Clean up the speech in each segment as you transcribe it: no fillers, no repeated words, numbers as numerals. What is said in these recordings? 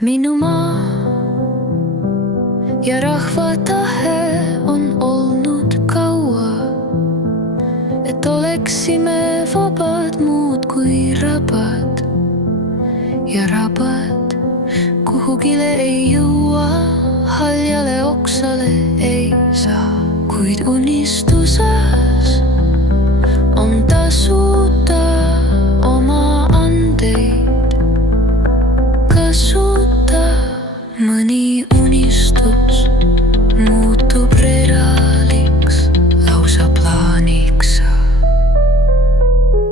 Minu maa ja rahva tahe on olnud kaua, et oleksime vabad muudkui rabad ja rabad kuhugile ei jõua, haljale oksale ei saa, kuid unistuses on tasuta oma andeid kasuta. Mõni unistus muutub realiks, lausa plaaniks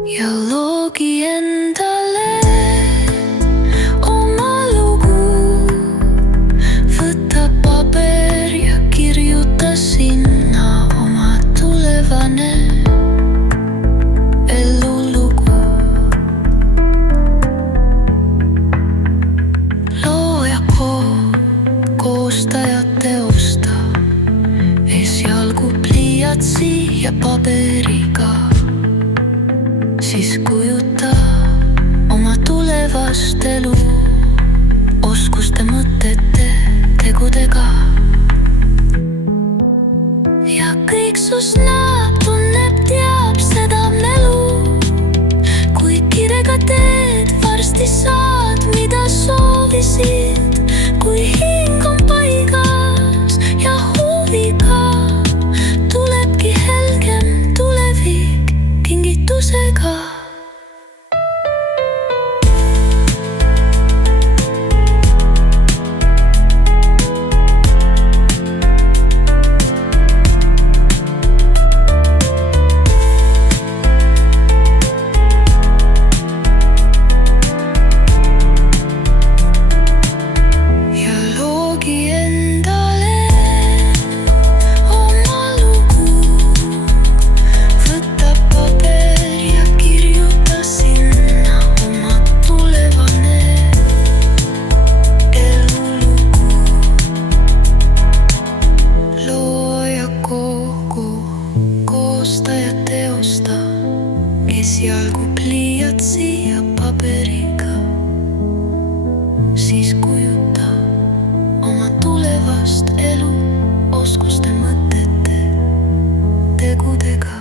ja loogi endale oma lugu. Võta paber ja kirjuta sinna oma tulevane elulugu. Looja koostajat teosta, esialgu pliiatsi ja paberiga, siis kujuta oma tulevast elu oskuste, mõtete, tegudega. Ja kõik sus näeb, tunneb, teab seda melu. Kui kirega teed, varsti saad, mida soovisid. Kui hing on paigas ja huviga, tulebki helgem tulevik kingitusega. Esialgu pliiatsi ja paberiga, siis kujuta oma tulevast elu oskuste, mõtete, tegudega.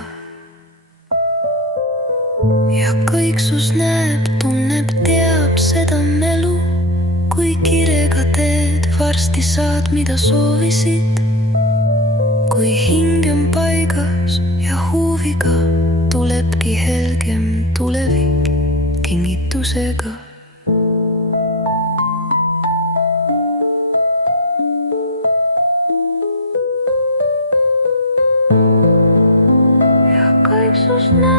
Ja kõik sus näeb, tunneb, teab seda melu. Kui kirega teed, varsti saad, mida soovisid. Kui hing on paigas ja huviga, tulebki helgem tulevik kingitusega. Ja kõik sus näeb.